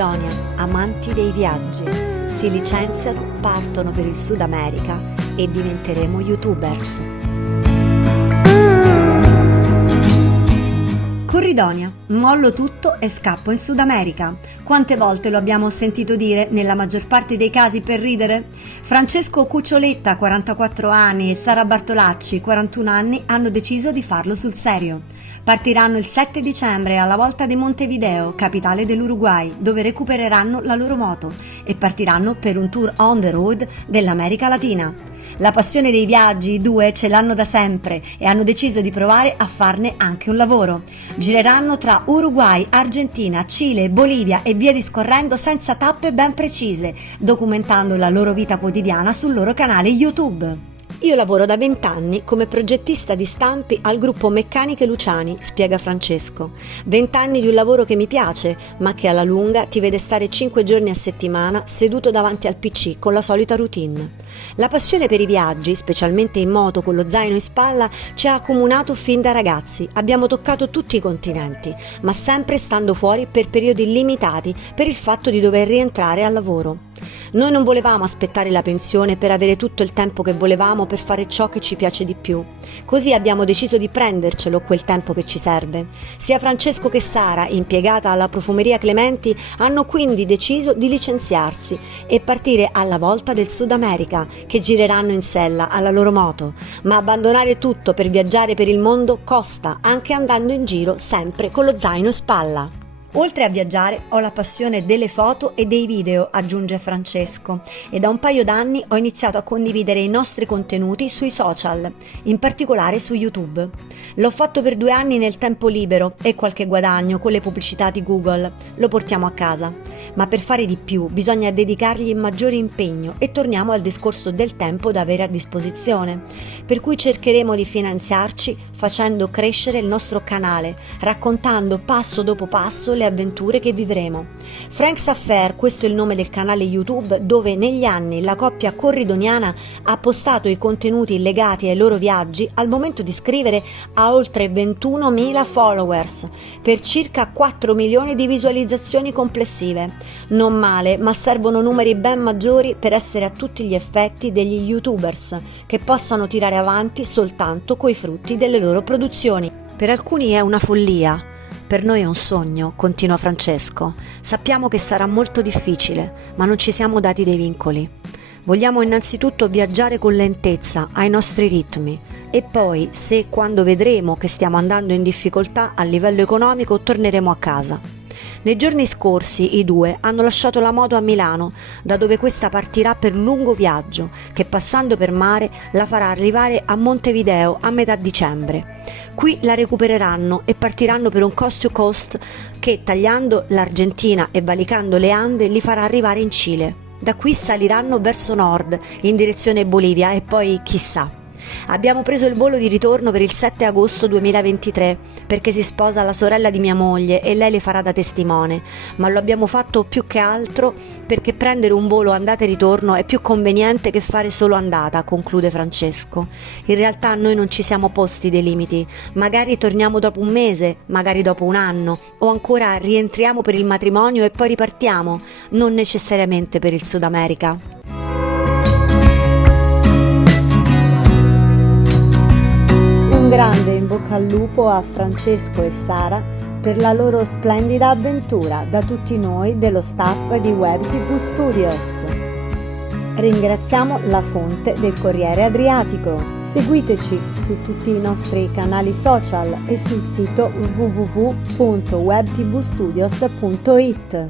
Corridonia, amanti dei viaggi. Si licenziano, partono per il Sud America e diventeremo YouTubers. Corridonia, mollo tutto e scappo in Sud America. Quante volte lo abbiamo sentito dire, nella maggior parte dei casi per ridere? Francesco Cuccioletta, 44 anni, e Sara Bartolacci, 41 anni, hanno deciso di farlo sul serio. Partiranno il 7 dicembre alla volta di Montevideo, capitale dell'Uruguay, dove recupereranno la loro moto e partiranno per un tour on the road dell'America Latina. La passione dei viaggi, i due ce l'hanno da sempre e hanno deciso di provare a farne anche un lavoro. Gireranno tra Uruguay, Argentina, Cile, Bolivia e via discorrendo senza tappe ben precise, documentando la loro vita quotidiana sul loro canale YouTube. Io lavoro da 20 anni come progettista di stampi al gruppo Meccaniche Luciani, spiega Francesco. 20 anni di un lavoro che mi piace, ma che alla lunga ti vede stare 5 giorni a settimana seduto davanti al PC con la solita routine. La passione per i viaggi, specialmente in moto con lo zaino in spalla, ci ha accomunato fin da ragazzi. Abbiamo toccato tutti i continenti, ma sempre stando fuori per periodi limitati per il fatto di dover rientrare al lavoro. Noi non volevamo aspettare la pensione per avere tutto il tempo che volevamo per fare ciò che ci piace di più. Così abbiamo deciso di prendercelo quel tempo che ci serve. Sia Francesco che Sara, impiegata alla profumeria Clementi, hanno quindi deciso di licenziarsi e partire alla volta del Sud America, che gireranno in sella alla loro moto. Ma abbandonare tutto per viaggiare per il mondo costa, anche andando in giro sempre con lo zaino in spalla. Oltre a viaggiare ho la passione delle foto e dei video, aggiunge Francesco, e da un paio d'anni ho iniziato a condividere i nostri contenuti sui social, in particolare su YouTube. L'ho fatto per 2 anni nel tempo libero e qualche guadagno con le pubblicità di Google lo portiamo a casa, ma per fare di più bisogna dedicargli maggiore impegno e torniamo al discorso del tempo da avere a disposizione, per cui cercheremo di finanziarci facendo crescere il nostro canale, raccontando passo dopo passo le avventure che vivremo. Frank's Affair, questo è il nome del canale YouTube dove negli anni la coppia corridoniana ha postato i contenuti legati ai loro viaggi. Al momento di scrivere ha oltre 21.000 followers per circa 4 milioni di visualizzazioni complessive. Non male, ma servono numeri ben maggiori per essere a tutti gli effetti degli YouTubers che possano tirare avanti soltanto coi frutti delle loro produzioni. Per alcuni è una follia. Per noi è un sogno, continua Francesco. Sappiamo che sarà molto difficile, ma non ci siamo dati dei vincoli. Vogliamo innanzitutto viaggiare con lentezza, ai nostri ritmi, e poi, se quando vedremo che stiamo andando in difficoltà a livello economico, torneremo a casa. Nei giorni scorsi i due hanno lasciato la moto a Milano, da dove questa partirà per un lungo viaggio che, passando per mare, la farà arrivare a Montevideo a metà dicembre. Qui la recupereranno e partiranno per un coast to coast che, tagliando l'Argentina e valicando le Ande, li farà arrivare in Cile. Da qui saliranno verso nord, in direzione Bolivia, e poi chissà. Abbiamo preso il volo di ritorno per il 7 agosto 2023 perché si sposa la sorella di mia moglie e lei le farà da testimone, ma lo abbiamo fatto più che altro perché prendere un volo andata e ritorno è più conveniente che fare solo andata, conclude Francesco. In realtà noi non ci siamo posti dei limiti, magari torniamo dopo un mese, magari dopo un anno, o ancora rientriamo per il matrimonio e poi ripartiamo, non necessariamente per il Sud America. Un grande in bocca al lupo a Francesco e Sara per la loro splendida avventura da tutti noi dello staff di Web TV Studios. Ringraziamo la fonte del Corriere Adriatico. Seguiteci su tutti i nostri canali social e sul sito www.webtvstudios.it.